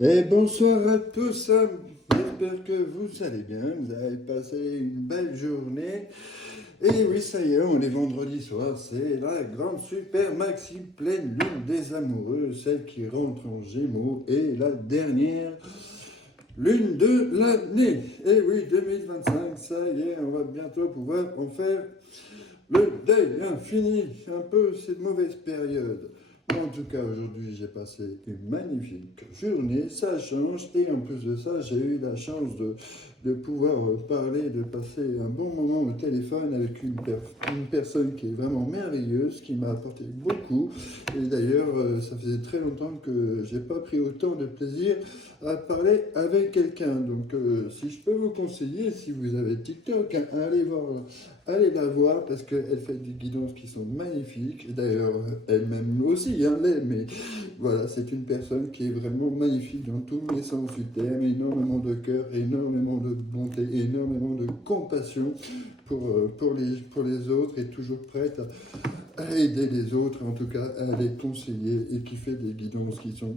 Et bonsoir à tous, j'espère que vous allez bien, vous avez passé une belle journée. Et oui, ça y est, on est vendredi soir, c'est la grande super maxi pleine lune des amoureux, celle qui rentre en gémeaux, et la dernière lune de l'année. Et oui, 2025, ça y est, on va bientôt pouvoir en faire le deuil, fini un peu cette mauvaise période. En tout cas, aujourd'hui, j'ai passé une magnifique journée, ça change, et en plus de ça, j'ai eu la chance de pouvoir parler, de passer un bon moment au téléphone avec une personne qui est vraiment merveilleuse, qui m'a apporté beaucoup. Et d'ailleurs, ça faisait très longtemps que j'ai pas pris autant de plaisir à parler avec quelqu'un. Donc, si je peux vous conseiller, si vous avez TikTok, allez la voir parce qu'elle fait des guidances qui sont magnifiques. Et d'ailleurs, elle-même aussi, mais voilà, c'est une personne qui est vraiment magnifique dans tous les sens du terme. Énormément de cœur, énormément de bonté, énormément de compassion pour les autres et toujours prête à aider les autres, en tout cas à les conseiller et qui fait des guidances qui sont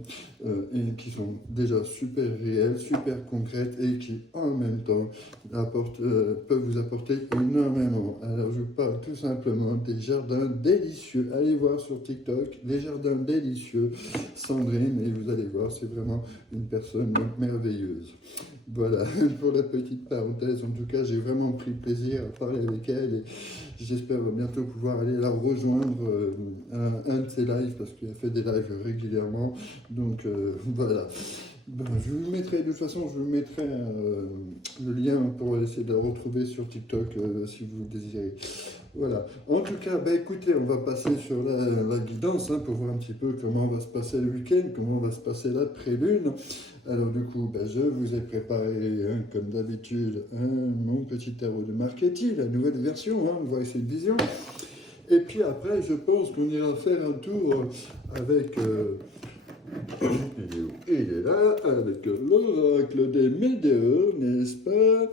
déjà super réelles, super concrètes et qui en même temps peuvent vous apporter énormément. Alors je vous parle tout simplement des jardins délicieux. Allez voir sur TikTok les jardins délicieux, Sandrine, et vous allez voir, c'est vraiment une personne merveilleuse. Voilà, pour la petite parenthèse, en tout cas, j'ai vraiment pris plaisir à parler avec elle et j'espère bientôt pouvoir aller la rejoindre à un de ses lives parce qu'elle fait des lives régulièrement. Donc voilà. Ben, de toute façon, je vous mettrai le lien pour essayer de la retrouver sur TikTok si vous le désirez. Voilà. En tout cas, ben, écoutez, on va passer sur la guidance pour voir un petit peu comment va se passer le week-end, comment va se passer la pré-lune. Alors du coup, ben, je vous ai préparé, comme d'habitude, mon petit tarot de marketing, la nouvelle version, on voit essayer de vision. Et puis après, je pense qu'on ira faire un tour avec... il est là, avec l'oracle des météores, n'est-ce pas?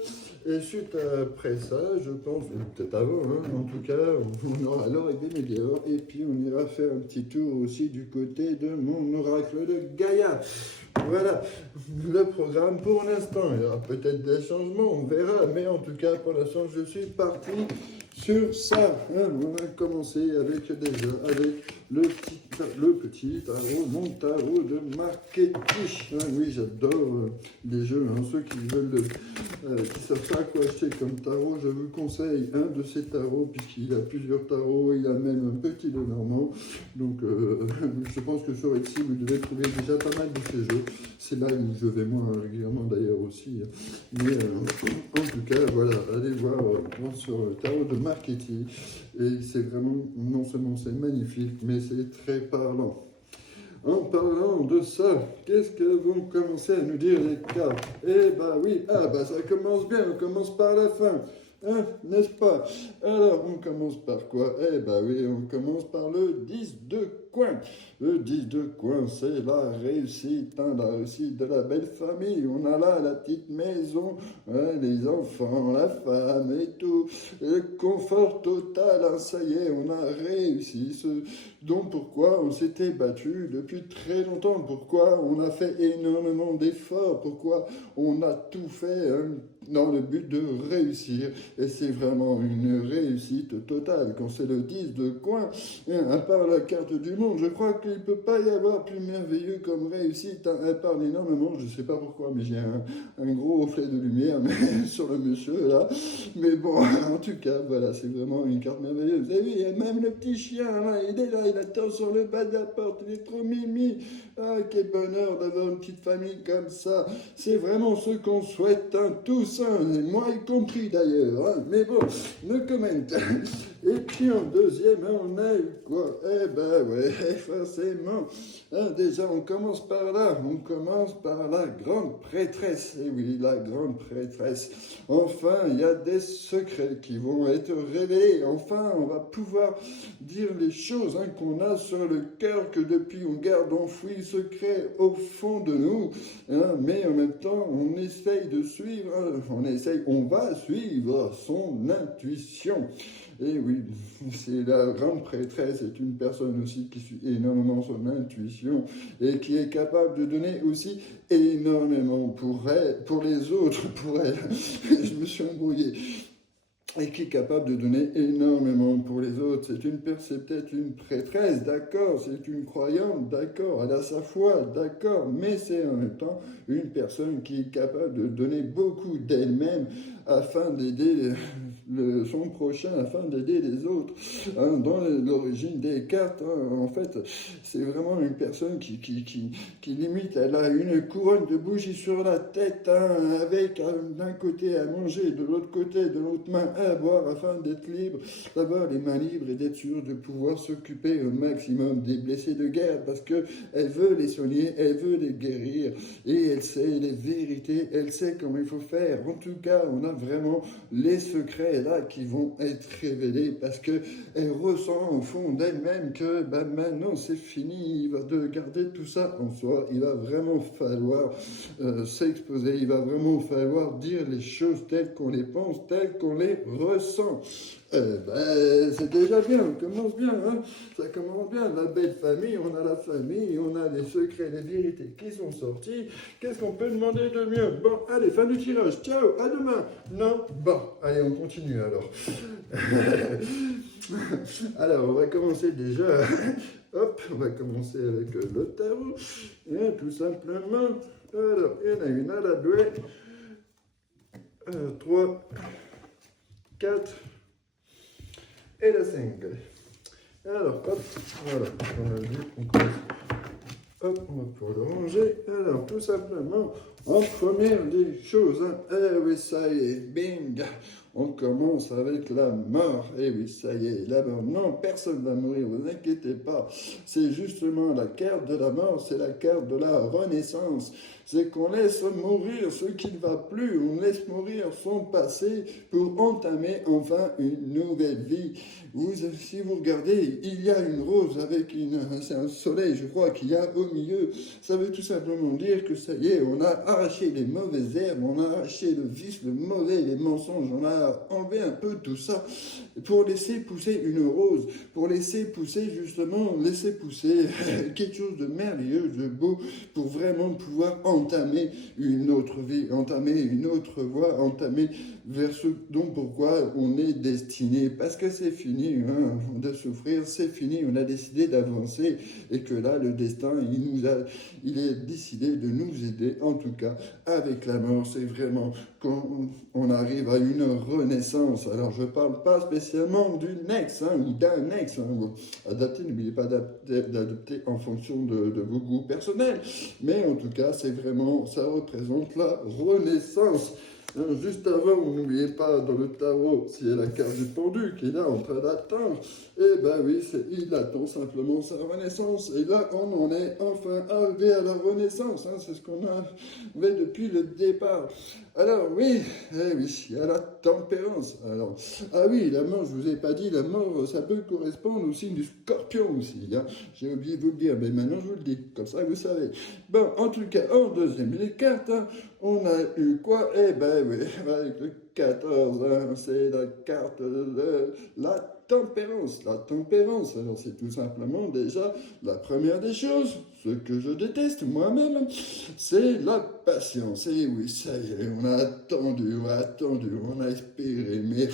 Et suite après ça, je pense, peut-être avant, en tout cas, on aura l'oracle des météores, et puis on ira faire un petit tour aussi du côté de mon oracle de Gaïa. Voilà le programme pour l'instant. Il y aura peut-être des changements, on verra, mais en tout cas, pour l'instant, je suis parti sur ça. On va commencer avec le petit tarot, mon tarot de marketing. Oui, j'adore les jeux. Ceux qui veulent, qui savent pas quoi acheter comme tarot, je vous conseille un de ces tarots puisqu'il a plusieurs tarots. Il a même un petit Lenormand. Donc, je pense que sur Etsy, vous devez trouver déjà pas mal de ces jeux. C'est là où je vais moi régulièrement d'ailleurs aussi. Mais en tout cas, voilà, allez voir sur le tarot de marketing. Et c'est vraiment, non seulement c'est magnifique, mais c'est très parlant. En parlant de ça, qu'est-ce que vont commencer à nous dire les cartes? Eh bah oui, ça commence bien, on commence par la fin. N'est-ce pas? Alors, on commence par quoi? Eh ben oui, on commence par le 10 de coin. Le 10 de coin, c'est la réussite de la belle famille. On a là la petite maison, les enfants, la femme et tout. Le confort total, ça y est, on a réussi. Donc pourquoi on s'était battu depuis très longtemps? Pourquoi on a fait énormément d'efforts? Pourquoi on a tout fait dans le but de réussir? Et c'est vraiment une réussite totale. Quand c'est le 10 de coin, à part la carte du monde, je crois qu'il ne peut pas y avoir plus merveilleux comme réussite. Elle parle énormément, je ne sais pas pourquoi, mais j'ai un gros reflet de lumière sur le monsieur là. Mais bon, en tout cas, voilà, c'est vraiment une carte merveilleuse. Vous avez vu, il y a même le petit chien là, il attend sur le bas de la porte, il est trop mimi. Ah, quel bonheur d'avoir une petite famille comme ça. C'est vraiment ce qu'on souhaite tous, moi y compris d'ailleurs. Mais bon, no comment. Et puis en deuxième, on a eu quoi? Eh ben ouais, forcément. Déjà, on commence par là. On commence par la grande prêtresse. Et oui, la grande prêtresse. Enfin, il y a des secrets qui vont être révélés. Enfin, on va pouvoir dire les choses qu'on a sur le cœur, que depuis on garde enfoui secret au fond de nous. Mais en même temps, on essaye de suivre, on va suivre son intuition. Et oui, oui, c'est la grande prêtresse, c'est une personne aussi qui suit énormément son intuition et qui est capable de donner aussi énormément pour elle, pour les autres, pour elle. Je me suis embrouillé. Et qui est capable de donner énormément pour les autres. C'est peut-être une prêtresse, d'accord, c'est une croyante, d'accord, elle a sa foi, d'accord, mais c'est en même temps une personne qui est capable de donner beaucoup d'elle-même afin d'aider son prochain, afin d'aider les autres. Hein, dans l'origine des cartes, hein, en fait, c'est vraiment une personne qui limite, elle a une couronne de bougies sur la tête, hein, avec d'un côté à manger, de l'autre côté, de l'autre main à boire, afin d'être libre, d'avoir les mains libres et d'être sûr de pouvoir s'occuper au maximum des blessés de guerre, parce que elle veut les soigner, elle veut les guérir, et elle sait les vérités, elle sait comment il faut faire. En tout cas, on a vraiment les secrets là qui vont être révélés, parce que elle ressent au fond d'elle-même que maintenant c'est fini, il va de garder tout ça en soi, il va vraiment falloir s'exposer, il va vraiment falloir dire les choses telles qu'on les pense, telles qu'on les ressent. C'est déjà bien, on commence bien, hein, ça commence bien, la belle famille, on a la famille, on a les secrets, les vérités qui sont sortis, qu'est-ce qu'on peut demander de mieux? Bon, allez, fin du tirage, ciao, à demain. Non? Bon, allez, on continue alors. Alors, on va commencer déjà, hop, on va commencer avec le tarot, et tout simplement, alors, il y en a une à la douette, 3, 4, et la 5. Alors, hop, voilà, on a vu, on commence. Hop, on va pouvoir le ranger. Alors, tout simplement, en première des choses, hein, eh oui, ça y est, bing, on commence avec la mort. Eh oui, ça y est, la mort. Non, personne ne va mourir, vous inquiétez pas. C'est justement la carte de la mort, c'est la carte de la renaissance. C'est qu'on laisse mourir ce qui ne va plus, on laisse mourir son passé pour entamer enfin une nouvelle vie. Si vous regardez, il y a une rose avec c'est un soleil, je crois, qu'il y a au milieu. Ça veut tout simplement dire que ça y est, on a arraché les mauvaises herbes, on a arraché le vice, le mauvais, les mensonges, on a enlevé un peu tout ça pour laisser pousser une rose, pour laisser pousser justement, laisser pousser quelque chose de merveilleux, de beau, pour vraiment pouvoir entamer une autre vie, entamer une autre voie, entamer vers ce dont pourquoi on est destiné, parce que c'est fini hein, de souffrir, c'est fini, on a décidé d'avancer et que là le destin il est décidé de nous aider, en tout cas avec la mort, c'est vraiment quand on arrive à une renaissance. Alors je parle pas spécialement d'une ex hein, ou d'un ex, hein, bon, adapté, n'oubliez pas d'adapter en fonction de vos goûts personnels, mais en tout cas c'est vraiment, ça représente la renaissance. Juste avant, n'oubliez pas dans le tarot, s'il y a la carte du pendu qui est là en train d'attendre, et ben oui, il attend simplement sa renaissance. Et là, on en est enfin arrivé à la renaissance, hein, c'est ce qu'on a fait depuis le départ. Alors oui, eh oui, il y a la tempérance. Alors, ah oui, la mort, je vous ai pas dit, la mort, ça peut correspondre au signe du scorpion aussi. Hein. J'ai oublié de vous le dire, mais maintenant je vous le dis, comme ça vous savez. Bon, en tout cas, en deuxième, les cartes, hein, on a eu quoi? Eh ben oui, avec le 14, hein, c'est la carte de la tempérance. La tempérance, alors c'est tout simplement déjà la première des choses, ce que je déteste moi-même, c'est la patience. Et oui, ça y est, on a attendu, on a espéré, mais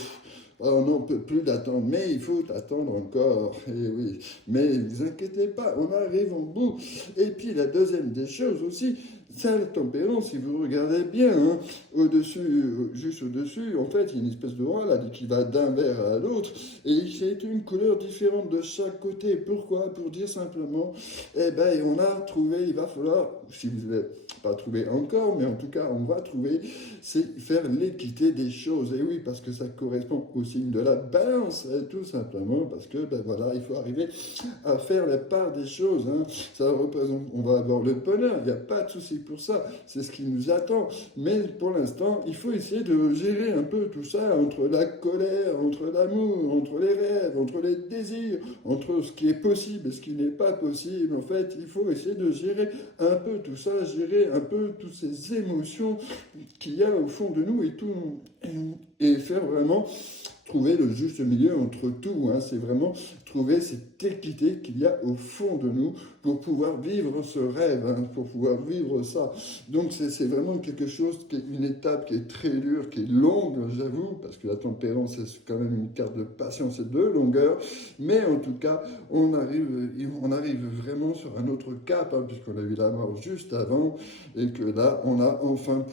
on n'en peut plus d'attendre, mais il faut attendre encore. Et oui, mais ne vous inquiétez pas, on arrive au bout. Et puis la deuxième des choses aussi, c'est la tempérance, si vous regardez bien, hein, au-dessus, juste au-dessus, en fait, il y a une espèce de voile qui va d'un verre à l'autre, et c'est une couleur différente de chaque côté. Pourquoi? Pour dire simplement, eh ben, on a trouvé, il va falloir, si vous n'avez pas trouvé encore, mais en tout cas, on va trouver, c'est faire l'équité des choses. Et oui, parce que ça correspond au signe de la balance, tout simplement, parce que, ben voilà, il faut arriver à faire la part des choses, hein. Ça représente, on va avoir le bonheur, il n'y a pas de souci pour ça, c'est ce qui nous attend, mais pour l'instant, il faut essayer de gérer un peu tout ça, entre la colère, entre l'amour, entre les rêves, entre les désirs, entre ce qui est possible et ce qui n'est pas possible. En fait, il faut essayer de gérer un peu tout ça, gérer un peu toutes ces émotions qu'il y a au fond de nous et tout, et faire vraiment trouver le juste milieu entre tout, hein. C'est vraiment trouver cette équité qu'il y a au fond de nous pour pouvoir vivre ce rêve, hein, pour pouvoir vivre ça. Donc c'est vraiment quelque chose, qui est une étape qui est très dure, qui est longue, j'avoue, parce que la tempérance, c'est quand même une carte de patience et de longueur, mais en tout cas, on arrive vraiment sur un autre cap, hein, puisqu'on a eu la mort juste avant, et que là, on a enfin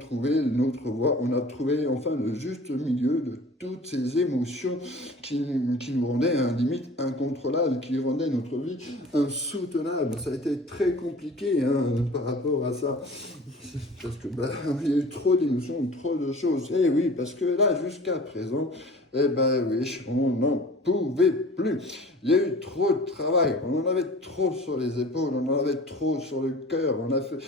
trouvé notre voie, on a trouvé enfin le juste milieu de toutes ces émotions qui nous rendaient à limite incontrôlables, qui rendaient notre vie insoutenable. Ça a été très compliqué, hein, par rapport à ça, parce que il y a eu trop d'émotions, trop de choses. Et oui, parce que là, jusqu'à présent, eh ben oui, on n'en pouvait plus. Il y a eu trop de travail, on en avait trop sur les épaules, on en avait trop sur le cœur, on a fait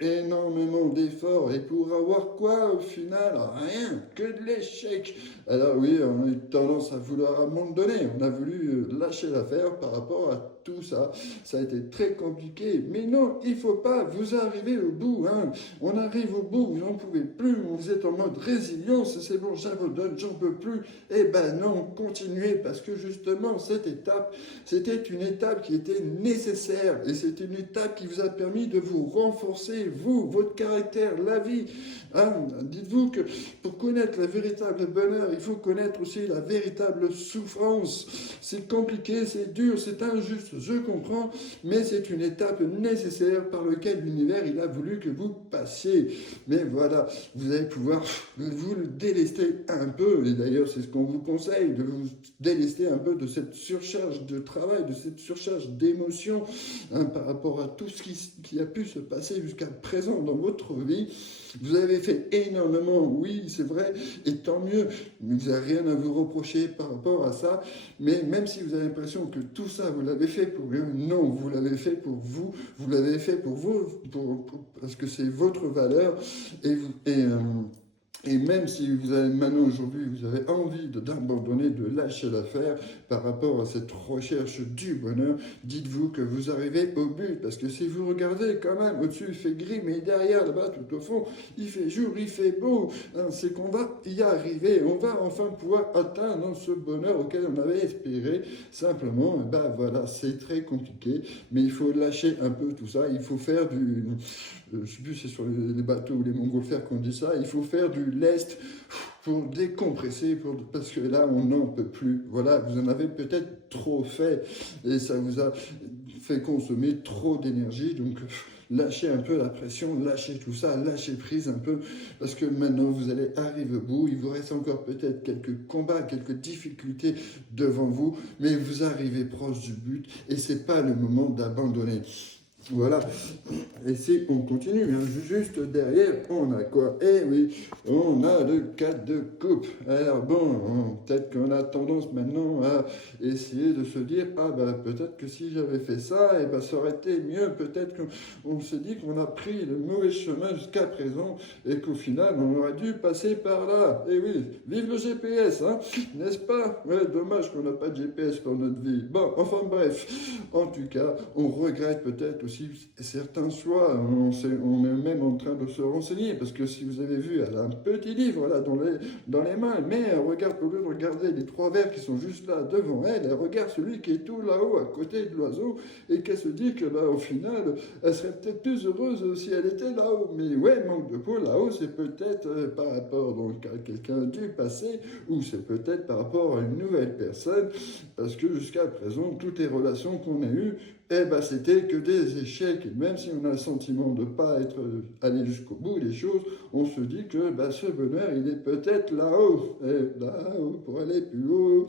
énormément d'efforts, et pour avoir quoi au final? Rien, que de l'échec. Alors oui, on a eu tendance à vouloir abandonner, on a voulu lâcher l'affaire par rapport à tout ça. Ça a été très compliqué, mais non, il faut pas, vous arrivez au bout, hein. On arrive au bout, vous n'en pouvez plus, vous êtes en mode résilience, c'est bon, j'abandonne, j'en peux plus. Eh ben non, continuez, parce que justement, cette étape, c'était une étape qui était nécessaire, et c'est une étape qui vous a permis de vous renforcer, vous, votre caractère, la vie. Hein, dites-vous que pour connaître le véritable bonheur, il faut connaître aussi la véritable souffrance. C'est compliqué, c'est dur, c'est injuste, je comprends, mais c'est une étape nécessaire par laquelle l'univers, il a voulu que vous passiez. Mais voilà, vous allez pouvoir vous le délester un peu, et d'ailleurs c'est ce qu'on vous conseille, de vous délester un peu de cette surcharge de travail, de cette surcharge d'émotions, hein, par rapport à tout ce qui a pu se passer jusqu'à présent dans votre vie. Vous avez fait énormément, oui, c'est vrai, et tant mieux. Vous n'avez rien à vous reprocher par rapport à ça. Mais même si vous avez l'impression que tout ça, vous l'avez fait pour rien, non, vous l'avez fait pour vous. Vous l'avez fait pour vous, parce que c'est votre valeur. Et même si vous avez maintenant aujourd'hui, vous avez envie d'abandonner, de lâcher l'affaire par rapport à cette recherche du bonheur, dites-vous que vous arrivez au but. Parce que si vous regardez quand même, au-dessus il fait gris, mais derrière, là-bas, tout au fond, il fait jour, il fait beau. Hein, c'est qu'on va y arriver. On va enfin pouvoir atteindre ce bonheur auquel on avait espéré. Simplement, voilà, c'est très compliqué. Mais il faut lâcher un peu tout ça. Il faut faire je ne sais plus, c'est sur les bateaux ou les montgolfières qu'on dit ça, il faut faire du lest pour décompresser, parce que là, on n'en peut plus. Voilà, vous en avez peut-être trop fait, et ça vous a fait consommer trop d'énergie, donc lâchez un peu la pression, lâchez tout ça, lâchez prise un peu, parce que maintenant, vous allez arriver au bout, il vous reste encore peut-être quelques combats, quelques difficultés devant vous, mais vous arrivez proche du but, et c'est pas le moment d'abandonner. Voilà, et si on continue, hein, juste derrière, on a quoi? Eh oui, on a le 4 de coupe. Alors bon, peut-être qu'on a tendance maintenant à essayer de se dire, ah peut-être que si j'avais fait ça, ça aurait été mieux. Peut-être qu'on se dit qu'on a pris le mauvais chemin jusqu'à présent, et qu'au final, on aurait dû passer par là. Eh oui, vive le GPS, hein, n'est-ce pas? Ouais, dommage qu'on n'a pas de GPS dans notre vie. Bon, enfin bref, en tout cas, on regrette peut-être aussi certains choix, on est même en train de se renseigner, parce que si vous avez vu, elle a un petit livre là dans les mains, mais elle regarde, au lieu de regarder les 3 vers qui sont juste là devant elle, elle regarde celui qui est tout là-haut à côté de l'oiseau, et qu'elle se dit que au final, elle serait peut-être plus heureuse si elle était là-haut. Mais ouais, manque de peau, là-haut, c'est peut-être par rapport donc à quelqu'un du passé, ou c'est peut-être par rapport à une nouvelle personne, parce que jusqu'à présent, toutes les relations qu'on a eues, c'était que des échecs. Et même si on a le sentiment de ne pas être allé jusqu'au bout des choses, on se dit que ce bonheur, il est peut-être là-haut. Là-haut, pour aller plus haut.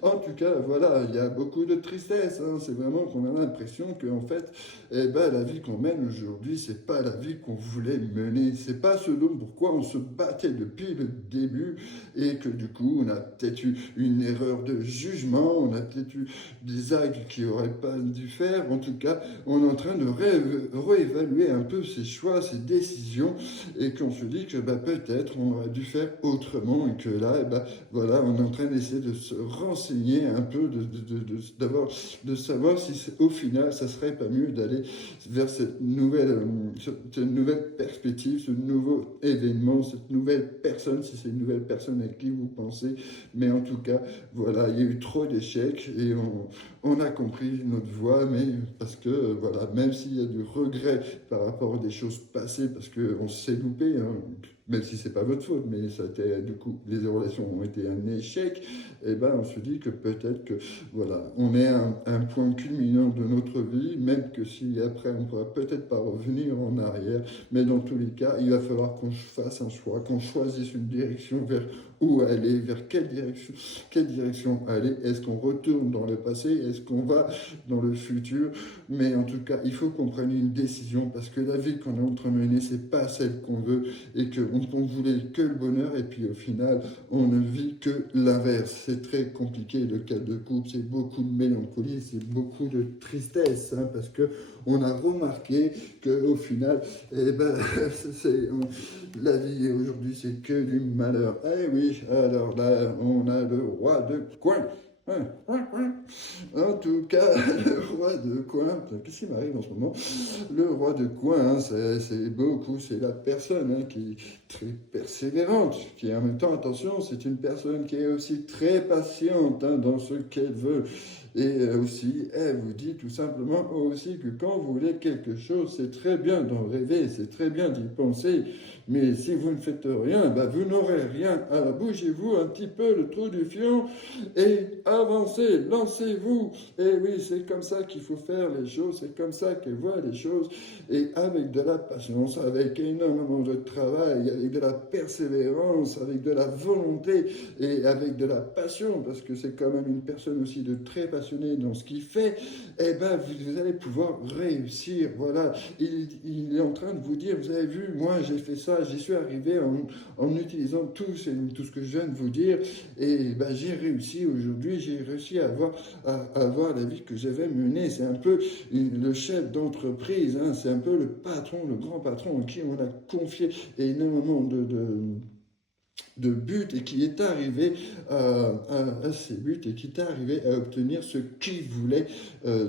En tout cas, voilà, il y a beaucoup de tristesse. Hein. C'est vraiment qu'on a l'impression que, en fait, la vie qu'on mène aujourd'hui, c'est pas la vie qu'on voulait mener. C'est pas ce dont pourquoi on se battait depuis le début, et que du coup, on a peut-être eu une erreur de jugement, on a peut-être eu des actes qui n'auraient pas dû faire, contraire, en tout cas, on est en train de réévaluer un peu ses choix, ses décisions, et qu'on se dit que peut-être on aurait dû faire autrement, et que là, voilà, on est en train d'essayer de se renseigner un peu, de savoir si au final, ça serait pas mieux d'aller vers cette nouvelle perspective, ce nouveau événement, cette nouvelle personne, si c'est une nouvelle personne avec qui vous pensez. Mais en tout cas, voilà, il y a eu trop d'échecs et on a compris notre voie, mais parce que, voilà, même s'il y a du regret par rapport à des choses passées, parce qu'on s'est loupé, hein, même si c'est pas votre faute, mais ça a été, du coup, les relations ont été un échec, et on se dit que peut-être que, voilà, on est à un point culminant de notre vie, même que si après on pourra peut-être pas revenir en arrière, mais dans tous les cas, il va falloir qu'on fasse un choix, qu'on choisisse une direction vers où aller, vers quelle direction aller, est-ce qu'on retourne dans le passé, est-ce qu'on va dans le futur, mais en tout cas, il faut qu'on prenne une décision, parce que la vie qu'on est en train de mener, c'est pas celle qu'on veut, et qu'on voulait que le bonheur, et puis au final, on ne vit que l'inverse. C'est très compliqué, le cas de couple, c'est beaucoup de mélancolie, c'est beaucoup de tristesse, hein, parce que on a remarqué qu'au final, la vie aujourd'hui, c'est que du malheur. Eh oui, alors là, on a le roi de coin. En tout cas, le roi de coin, qu'est-ce qui m'arrive en ce moment? Le roi de coin, hein, c'est la personne, hein, qui est très persévérante, qui en même temps, attention, c'est une personne qui est aussi très patiente, hein, dans ce qu'elle veut. Et aussi, elle vous dit tout simplement aussi que quand vous voulez quelque chose, c'est très bien d'en rêver, c'est très bien d'y penser, mais si vous ne faites rien, vous n'aurez rien. Alors bougez-vous un petit peu le trou du fion et avancez, lancez-vous. Et oui, c'est comme ça qu'il faut faire les choses, c'est comme ça qu'elle voit les choses, et avec de la patience, avec énormément de travail, avec de la persévérance, avec de la volonté et avec de la passion, parce que c'est quand même une personne aussi de très passionné dans ce qu'il fait, vous allez pouvoir réussir. Voilà, il est en train de vous dire, vous avez vu, moi j'ai fait ça, j'y suis arrivé en utilisant tout ce que je viens de vous dire, et j'ai réussi aujourd'hui, j'ai réussi à avoir la vie que j'avais menée. C'est un peu le chef d'entreprise, hein, c'est un peu le patron, le grand patron en qui on a confié énormément de buts, et qui est arrivé à ses buts, et qui est arrivé à obtenir ce qu'il voulait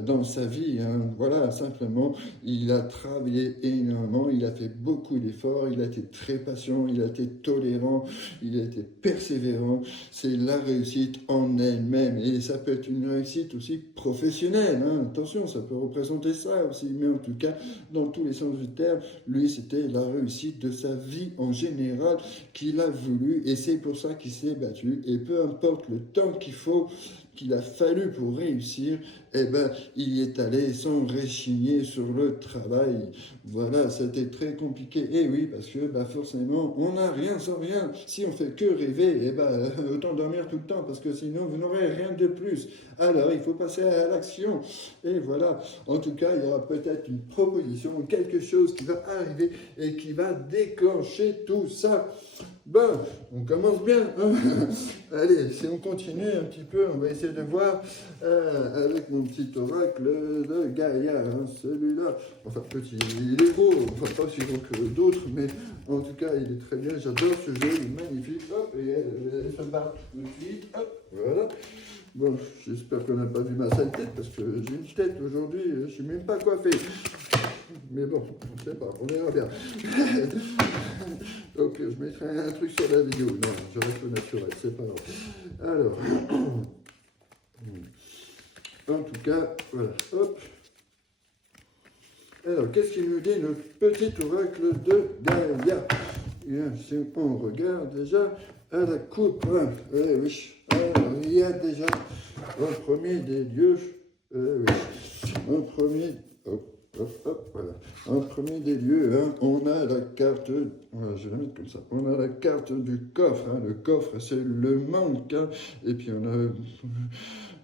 dans sa vie, hein. Voilà, simplement, il a travaillé énormément, il a fait beaucoup d'efforts, il a été très patient, il a été tolérant, il a été persévérant. C'est la réussite en elle-même, et ça peut être une réussite aussi professionnelle, hein. Attention, ça peut représenter ça aussi, mais en tout cas, dans tous les sens du terme, lui, c'était la réussite de sa vie en général qu'il a voulu, et c'est pour ça qu'il s'est battu, et peu importe le temps qu'il a fallu pour réussir, il y est allé sans réchigner sur le travail. Voilà, c'était très compliqué. Et oui, parce que forcément, on n'a rien sans rien. Si on fait que rêver, autant dormir tout le temps, parce que sinon, vous n'aurez rien de plus. Alors, il faut passer à l'action. Et voilà, en tout cas, il y aura peut-être une proposition, quelque chose qui va arriver et qui va déclencher tout ça. Bon, on commence bien, hein. Allez, si on continue un petit peu, on va essayer de voir avec mon petit oracle de Gaïa, hein, celui-là. Enfin, petit, il est beau, enfin pas aussi gros que d'autres, mais en tout cas, il est très bien. J'adore ce jeu, il est magnifique. Hop, et elle se barre tout de suite. Hop, voilà. Bon, j'espère qu'on n'a pas vu ma sale tête, parce que j'ai une tête aujourd'hui, je ne sais même pas coiffé. Mais bon, on ne sait pas, on verra bien. Donc, je mettrai un truc sur la vidéo. Non, je reste au naturel, c'est pas grave. Alors, en tout cas, voilà, hop. Alors, qu'est-ce qu'il nous dit, notre petit oracle de Gaïa? Si on regarde déjà à la coupe, hein, oui. Alors, il y a déjà, en premier des lieux, oui, en premier, voilà. En premier des lieux, hein, on a la carte, voilà, je vais la mettre comme ça, on a la carte du coffre, hein. Le coffre, c'est le manque, hein. Et puis on a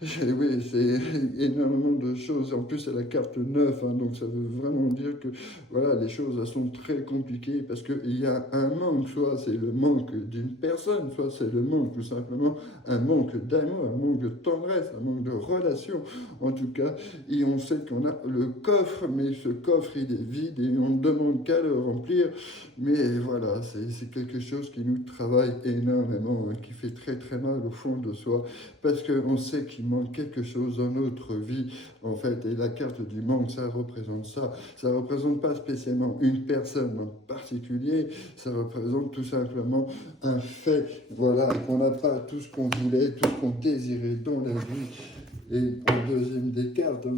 Et oui, c'est énormément de choses. En plus, c'est la carte 9, hein, donc ça veut vraiment dire que voilà, les choses elles sont très compliquées parce qu'il y a un manque, soit c'est le manque d'une personne, soit c'est le manque tout simplement, un manque d'amour, un manque de tendresse, un manque de relation. En tout cas, et on sait qu'on a le coffre, mais ce coffre il est vide et on ne demande qu'à le remplir. Mais voilà, c'est quelque chose qui nous travaille énormément, hein, qui fait très très mal au fond de soi parce qu'on sait qu'il manque quelque chose dans notre vie, en fait, et la carte du manque, ça représente ça. Ça ne représente pas spécialement une personne en particulier, ça représente tout simplement un fait, voilà, qu'on n'a pas tout ce qu'on voulait, tout ce qu'on désirait dans la vie. Et en deuxième des cartes, hein,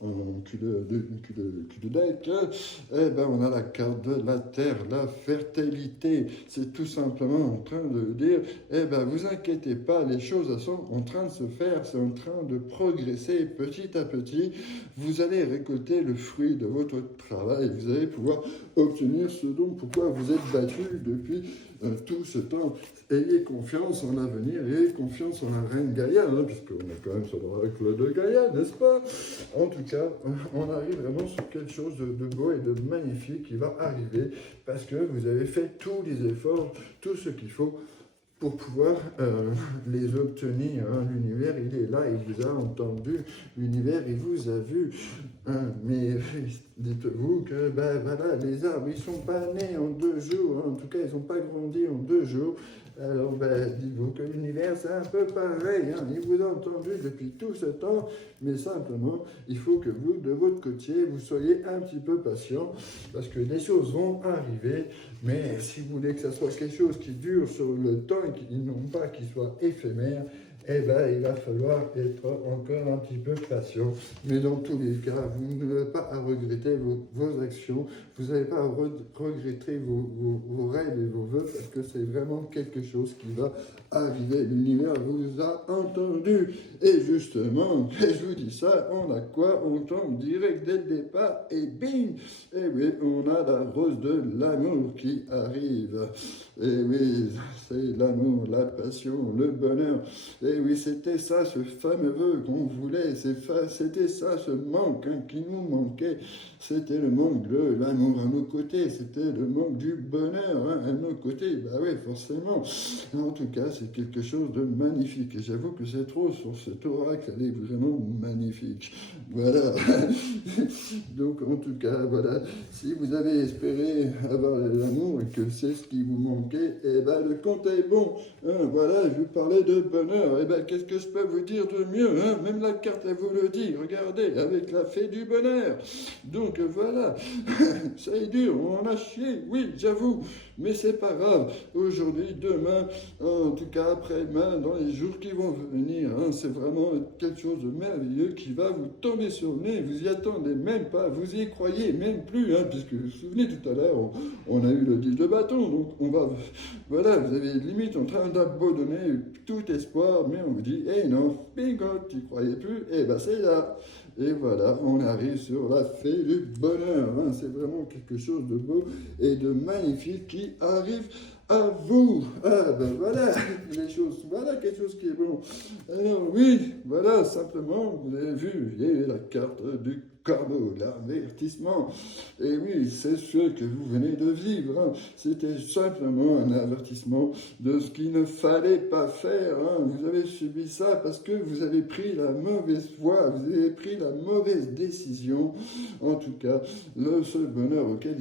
en cul de deck, hein, eh ben on a la carte de la terre, la fertilité. C'est tout simplement en train de dire, eh ben vous inquiétez pas, les choses elles sont en train de se faire, c'est en train de progresser petit à petit. Vous allez récolter le fruit de votre travail, vous allez pouvoir obtenir ce dont pourquoi vous êtes battu depuis tout ce temps. Ayez confiance en l'avenir, ayez confiance en la reine Gaïa, hein, puisqu'on est quand même sur l'oracle de Gaïa, n'est-ce pas? En tout cas, on arrive vraiment sur quelque chose de beau et de magnifique qui va arriver, parce que vous avez fait tous les efforts, tout ce qu'il faut pour pouvoir les obtenir. Hein. L'univers, il est là, il vous a entendu, l'univers, il vous a vu. Hein. Mais dites-vous que ben, voilà, les arbres, ils ne sont pas nés en 2 jours, hein. En tout cas, ils n'ont pas grandi en 2 jours. Alors, ben, dites-vous que l'univers, c'est un peu pareil. Hein. Il vous a entendu depuis tout ce temps, mais simplement, il faut que vous, de votre côté, vous soyez un petit peu patient, parce que les choses vont arriver. Mais si vous voulez que ça soit quelque chose qui dure sur le temps et qui non pas qui soit éphémère, eh ben, il va falloir être encore un petit peu patient. Mais dans tous les cas, vous n'avez pas à regretter vos actions, vous n'avez pas à regretter vos rêves et vos vœux, parce que c'est vraiment quelque chose qui va arriver. L'univers vous a entendu. Et justement, je vous dis ça, on a quoi? On tombe direct dès le départ, et bing! Et oui, on a la rose de l'amour qui arrive. Et oui, c'est l'amour, la passion, le bonheur. Et oui, c'était ça, ce fameux vœu qu'on voulait, c'était ça, ce manque, hein, qui nous manquait. C'était le manque de l'amour à nos côtés, c'était le manque du bonheur, hein, à nos côtés. Bah oui, forcément. En tout cas, c'est quelque chose de magnifique. Et j'avoue que c'est trop sur cet oracle, elle est vraiment magnifique. Voilà. Donc, en tout cas, voilà. Si vous avez espéré avoir l'amour et que c'est ce qui vous manquait, eh ben, le compte est bon. Hein, voilà, je vous parlais de bonheur. Eh ben, qu'est-ce que je peux vous dire de mieux, hein? Même la carte, elle vous le dit. Regardez, avec la fée du bonheur. Donc, voilà. Ça est dur, on en a chié, oui, j'avoue. Mais c'est pas grave. Aujourd'hui, demain, en tout cas après-demain, dans les jours qui vont venir, hein, c'est vraiment quelque chose de merveilleux qui va vous tomber sur le nez. Vous y attendez même pas, vous y croyez même plus, hein, puisque vous vous souvenez tout à l'heure, on a eu le 10 de bâton, donc on va, voilà, vous avez limite en train d'abandonner tout espoir, mais on vous dit, eh non, bingo, tu croyais plus, eh ben c'est là. Et voilà, on arrive sur la fée du bonheur. Hein. C'est vraiment quelque chose de beau et de magnifique qui arrive à vous. Ah ben voilà, les choses, voilà quelque chose qui est bon. Alors oui, voilà, simplement, vous avez vu, il y a la carte du corbeau, l'avertissement. Et oui, c'est ce que vous venez de vivre. Hein. C'était simplement un avertissement de ce qu'il ne fallait pas faire. Hein. Vous avez subi ça parce que vous avez pris la mauvaise voie, vous avez pris la mauvaise décision. En tout cas, le seul bonheur auquel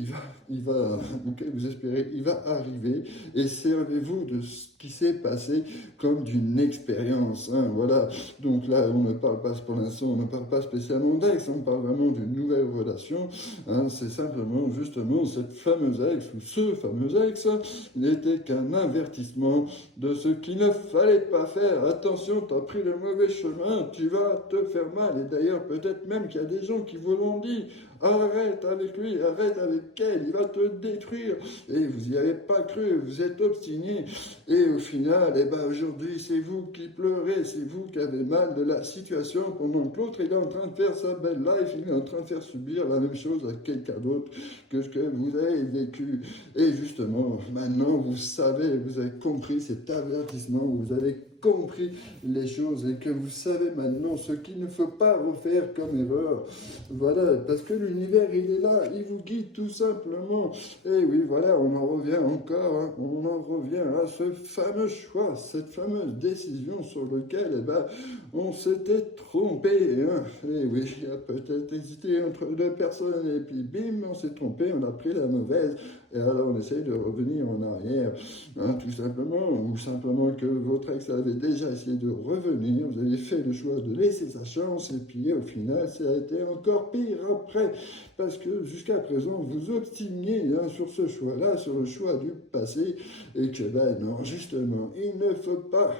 auquel vous espérez, il va arriver. Et servez-vous de ce qui s'est passé comme d'une expérience. Hein. Voilà. Donc là, on ne parle pas pour l'instant, on ne parle pas spécialement d'ex, on parle vraiment d'une nouvelle relation. Hein. C'est simplement, justement, cette fameuse ex ou ce fameux ex n'était qu'un avertissement de ce qu'il ne fallait pas faire. Attention, tu as pris le mauvais chemin, tu vas te faire mal. Et d'ailleurs, peut-être même qu'il y a des gens qui vous l'ont dit. Arrête avec lui, arrête avec elle, il va te détruire. Et vous n'y avez pas cru, vous êtes obstiné. Et au final, eh ben aujourd'hui, c'est vous qui pleurez, c'est vous qui avez mal de la situation, pendant que l'autre, il est en train de faire sa belle life, il est en train de faire subir la même chose à quelqu'un d'autre que ce que vous avez vécu. Et justement, maintenant, vous savez, vous avez compris cet avertissement, vous avez compris les choses et que vous savez maintenant ce qu'il ne faut pas refaire comme erreur. Voilà, parce que l'univers, il est là, il vous guide tout simplement. Et oui, voilà, on en revient encore, hein, on en revient à ce fameux choix, cette fameuse décision sur laquelle, eh ben, on s'était trompé. Hein. Et oui, il a peut-être hésité entre deux personnes et puis bim, on s'est trompé, on a pris la mauvaise. Et alors on essaye de revenir en arrière, hein, tout simplement, ou simplement que votre ex avait déjà essayé de revenir, vous avez fait le choix de laisser sa chance, et puis au final, ça a été encore pire après, parce que jusqu'à présent, vous obstiniez hein, sur ce choix-là, sur le choix du passé, et que ben non, justement, il ne faut pas.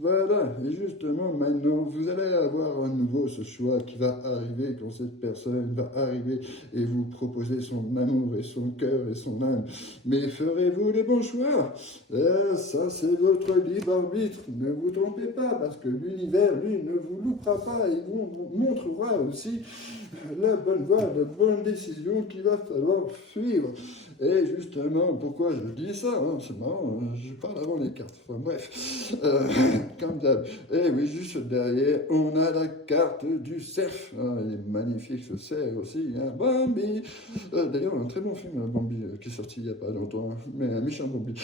Voilà, et justement, maintenant, vous allez avoir à nouveau ce choix qui va arriver quand cette personne va arriver et vous proposer son amour et son cœur et son âme. Mais ferez-vous les bons choix? Ça, c'est votre libre arbitre. Ne vous trompez pas, parce que l'univers, lui, ne vous loupera pas. Il vous montrera aussi la bonne voie, la bonne décision qu'il va falloir suivre. Et justement, pourquoi je dis ça hein, c'est marrant, je parle avant les cartes. Enfin, bref, comme d'hab. Et oui, juste derrière, on a la carte du cerf. Hein, il est magnifique ce cerf aussi. Hein, Bambi. D'ailleurs, un très bon film, Bambi, qui est sorti il n'y a pas longtemps. Hein, mais un méchant Bambi.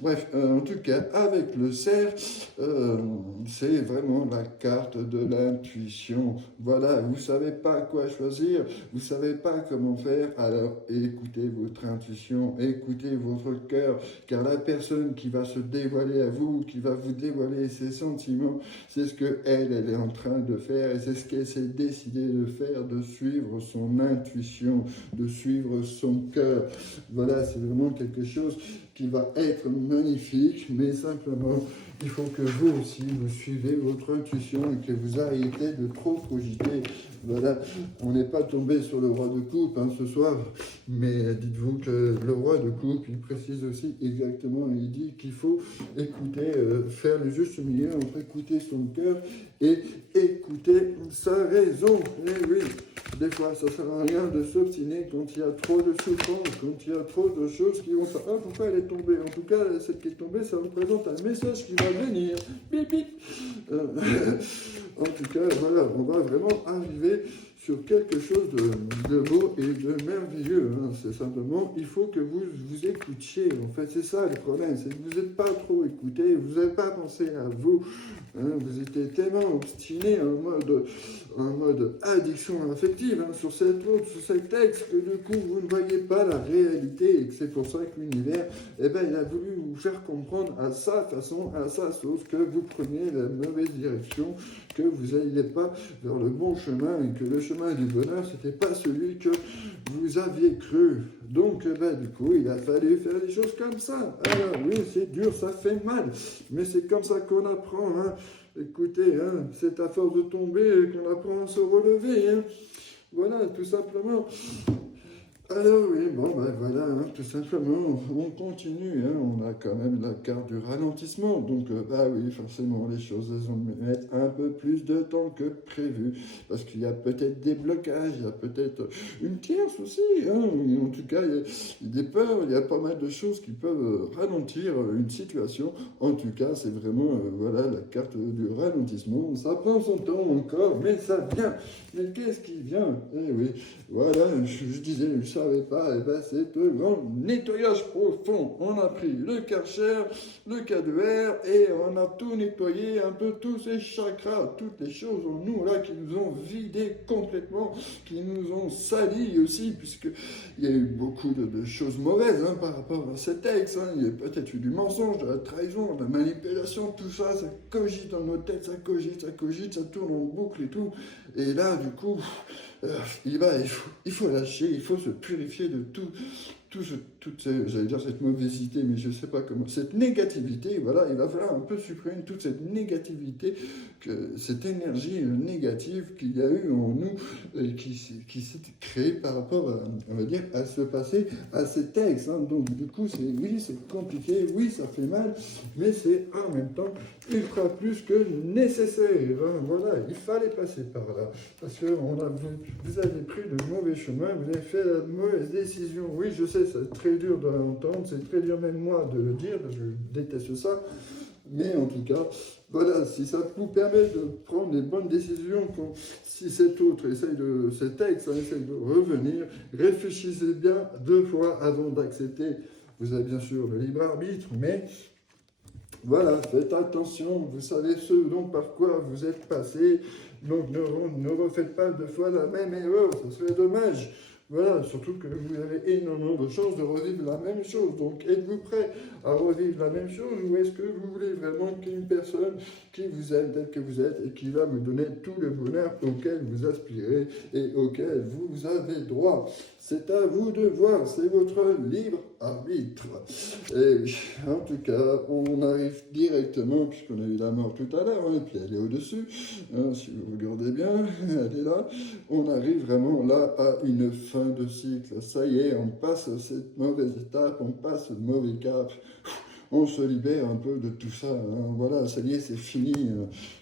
Bref, en tout cas, avec le cerf, c'est vraiment la carte de l'intuition. Voilà, vous ne savez pas quoi choisir, vous ne savez pas comment faire, alors écoutez votre intuition, écoutez votre cœur, car la personne qui va se dévoiler à vous, qui va vous dévoiler ses sentiments, c'est ce qu'elle est en train de faire, et c'est ce qu'elle s'est décidée de faire, de suivre son intuition, de suivre son cœur. Voilà, c'est vraiment quelque chose qui va être magnifique, mais simplement, il faut que vous aussi, vous suivez votre intuition et que vous arrêtez de trop cogiter. Voilà, on n'est pas tombé sur le roi de coupe hein, ce soir, mais dites-vous que le roi de coupe, il précise aussi exactement, il dit qu'il faut écouter, faire le juste milieu entre écouter son cœur et écouter sa raison. Et oui, des fois, ça ne sert à rien de s'obstiner quand il y a trop de souffrance, quand il y a trop de choses qui vont faire. Ah, pourquoi elle est tombée? En tout cas, celle qui est tombée, ça représente un message qui va venir. Bip, bip. En tout cas, voilà, on va vraiment arriver sur quelque chose de beau et de merveilleux. Hein. C'est simplement, il faut que vous vous écoutiez. En fait, c'est ça le problème, c'est que vous n'êtes pas trop écouté, vous n'avez pas pensé à vous. Hein. Vous étiez tellement obstiné en mode addiction affective hein, sur cet autre, sur cet ex, que du coup, vous ne voyez pas la réalité et que c'est pour ça que l'univers, eh ben, il a voulu vous faire comprendre à sa façon, à sa sauce, que vous preniez la mauvaise direction, que vous n'alliez pas vers le bon chemin et que le chemin du bonheur, c'était pas celui que vous aviez cru. Donc, du coup, il a fallu faire des choses comme ça. Alors, oui, c'est dur, ça fait mal, mais c'est comme ça qu'on apprend. Hein. Écoutez, hein, c'est à force de tomber qu'on apprend à se relever. Hein. Voilà, tout simplement. Alors oui, bon ben voilà, hein, tout simplement, on continue, hein, on a quand même la carte du ralentissement, donc bah oui, forcément les choses elles vont mettre un peu plus de temps que prévu, parce qu'il y a peut-être des blocages, il y a peut-être une tierce aussi, hein, en tout cas il y a des peurs, il y a pas mal de choses qui peuvent ralentir une situation, en tout cas c'est vraiment, voilà, la carte du ralentissement, ça prend son temps encore, mais ça vient, mais qu'est-ce qui vient? Eh oui, voilà, je disais, je savais pas, et ben c'est un grand nettoyage profond. On a pris le Karcher, le K2R et on a tout nettoyé, un peu tous ces chakras, toutes les choses en nous là qui nous ont vidés complètement, qui nous ont salis aussi, puisque il y a eu beaucoup de choses mauvaises hein, par rapport à cet ex. Hein. Il y a peut-être eu du mensonge, de la trahison, de la manipulation, tout ça, ça cogite dans nos têtes, ça cogite, ça tourne en boucle et tout. Et là, du coup, il faut lâcher, il faut se purifier de j'allais dire cette mauvaisité, mais je ne sais pas comment, cette négativité, voilà, il va falloir un peu supprimer toute cette négativité, cette énergie négative qu'il y a eu en nous, et qui s'est créée par rapport, on va dire, à ce passé, à ces textes. Hein. Donc du coup, c'est compliqué, oui, ça fait mal, mais c'est en même temps ultra plus que nécessaire. Hein. Voilà, il fallait passer par là, parce que vous avez pris le mauvais chemin, vous avez fait la mauvaise décision. Oui, je sais, c'est très dur de l'entendre, c'est très dur même moi de le dire, parce que je déteste ça. Mais en tout cas, voilà, si ça vous permet de prendre les bonnes décisions, si cet autre cet ex essaye de revenir, réfléchissez bien 2 fois avant d'accepter. Vous avez bien sûr le libre arbitre, mais voilà, faites attention, vous savez ce dont par quoi vous êtes passé, donc ne refaites pas 2 fois la même erreur, ça serait dommage. Voilà, surtout que vous avez énormément de chances de revivre la même chose. Donc, êtes-vous prêt à revivre la même chose ou est-ce que vous voulez vraiment qu'une personne qui vous aime tel que vous êtes et qui va vous donner tout le bonheur auquel vous aspirez et auquel vous avez droit? C'est à vous de voir, c'est votre libre arbitre. Et en tout cas, on arrive directement, puisqu'on a eu la mort tout à l'heure, et puis elle est au-dessus, si vous regardez bien, elle est là, on arrive vraiment là à une fin de cycle. Ça y est, on passe cette mauvaise étape, on passe ce mauvais cap, on se libère un peu de tout ça. Voilà, ça y est, c'est fini.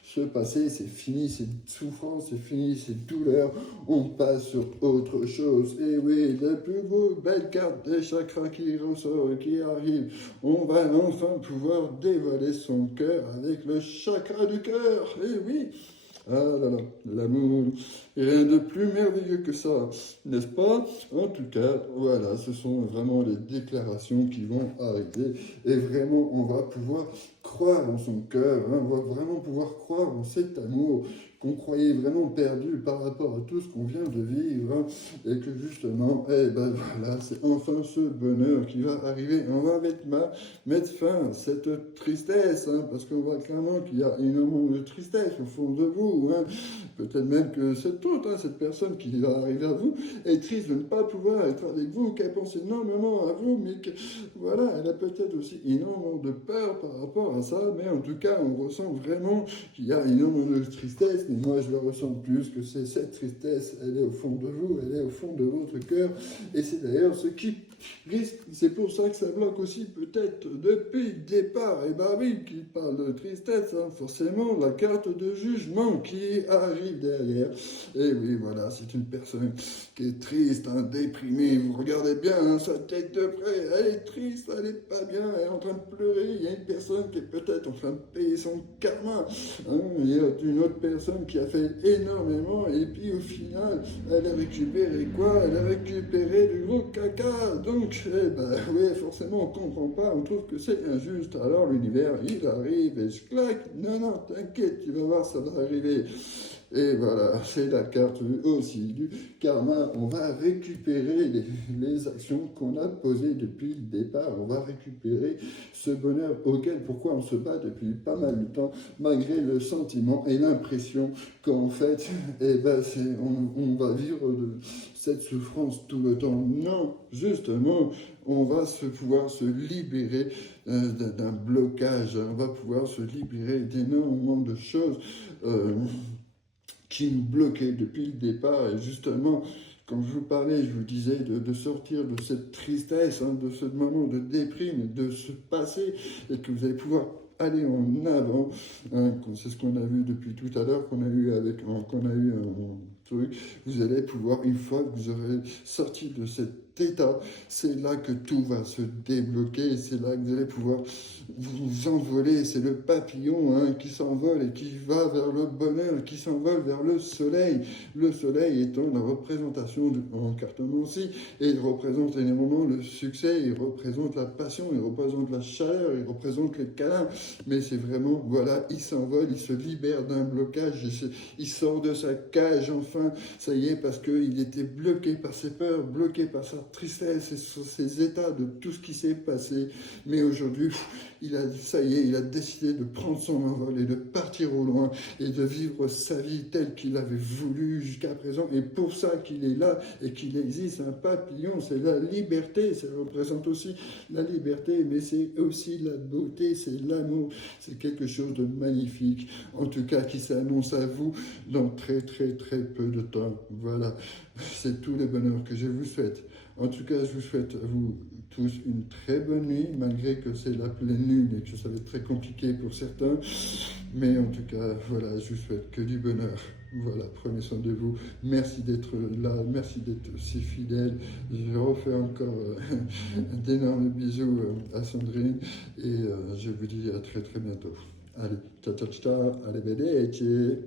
Ce passé, c'est fini, c'est souffrance, c'est fini, c'est douleur. On passe sur autre chose. Et oui, la plus belle carte des chakras qui ressort et qui arrive. On va enfin pouvoir dévoiler son cœur avec le chakra du cœur. Et oui. Ah là là, l'amour, rien de plus merveilleux que ça, n'est-ce pas? En tout cas, voilà, ce sont vraiment les déclarations qui vont arriver et vraiment, on va pouvoir croire en son cœur, on va vraiment pouvoir croire en cet amour qu'on croyait vraiment perdu par rapport à tout ce qu'on vient de vivre et que justement, eh ben voilà, c'est enfin ce bonheur qui va arriver. On va mettre fin à cette tristesse, parce qu'on voit clairement qu'il y a énormément de tristesse au fond de vous. Peut-être même que cette autre, cette personne qui va arriver à vous, est triste de ne pas pouvoir être avec vous, qu'elle pense énormément à vous, mais que voilà, elle a peut-être aussi énormément de peur par rapport à ça, mais en tout cas, on ressent vraiment qu'il y a énormément de tristesse, mais moi je le ressens plus, que c'est cette tristesse, elle est au fond de vous, elle est au fond de votre cœur, et c'est d'ailleurs ce qui risque, c'est pour ça que ça bloque aussi peut-être depuis le départ, et bah oui, qui parle de tristesse, forcément, la carte de jugement qui arrive derrière, et oui, voilà, c'est une personne qui est triste, déprimée, vous regardez bien sa tête de près, elle est triste, elle est pas bien, elle est en train de pleurer, il y a une personne qui est peut-être en train de payer son karma, il y a une autre personne qui a fait énormément, et puis au final, elle a récupéré quoi? Elle a récupéré du gros caca, donc, eh ben, ouais, forcément, on comprend pas, on trouve que c'est injuste, alors l'univers, il arrive et je claque, non, t'inquiète, tu vas voir, ça va arriver. Et voilà, c'est la carte aussi du karma. On va récupérer les actions qu'on a posées depuis le départ. On va récupérer ce bonheur pourquoi on se bat depuis pas mal de temps, malgré le sentiment et l'impression qu'en fait, eh ben, on va vivre de cette souffrance tout le temps. Non, justement, on va pouvoir se libérer d'un blocage. On va pouvoir se libérer d'énormément de choses. Qui nous bloquait depuis le départ. Et justement, quand je vous parlais, je vous disais de sortir de cette tristesse, de ce moment de déprime, de ce passé, et que vous allez pouvoir aller en avant. C'est ce qu'on a vu depuis tout à l'heure, qu'on a eu un truc. Vous allez pouvoir, une fois que vous aurez sorti de cet état, c'est là que tout va se débloquer, c'est là que vous allez pouvoir vous envoler, c'est le papillon qui s'envole et qui va vers le bonheur, qui s'envole vers le soleil étant la représentation en cartomancie, et il représente énormément le succès, il représente la passion, il représente la chaleur, il représente les câlins, mais c'est vraiment, voilà, il s'envole, il se libère d'un blocage, il sort de sa cage, enfin, ça y est, parce qu'il était bloqué par ses peurs, bloqué par sa tristesse et ses états de tout ce qui s'est passé. Mais aujourd'hui, ça y est, il a décidé de prendre son envol et de partir au loin et de vivre sa vie telle qu'il avait voulu jusqu'à présent. Et pour ça qu'il est là et qu'il existe, un papillon, c'est la liberté, ça représente aussi la liberté, mais c'est aussi la beauté, c'est l'amour, c'est quelque chose de magnifique, en tout cas qui s'annonce à vous dans très peu de temps. Voilà, c'est tout le bonheur que je vous souhaite. En tout cas, je vous souhaite à vous tous une très bonne nuit, malgré que c'est la pleine lune et que ça va être très compliqué pour certains. Mais en tout cas, voilà, je vous souhaite que du bonheur. Voilà, prenez soin de vous. Merci d'être là, merci d'être si fidèle. Je refais encore d'énormes bisous à Sandrine et je vous dis à très très bientôt. Allez, ciao ciao ciao, arrivederci.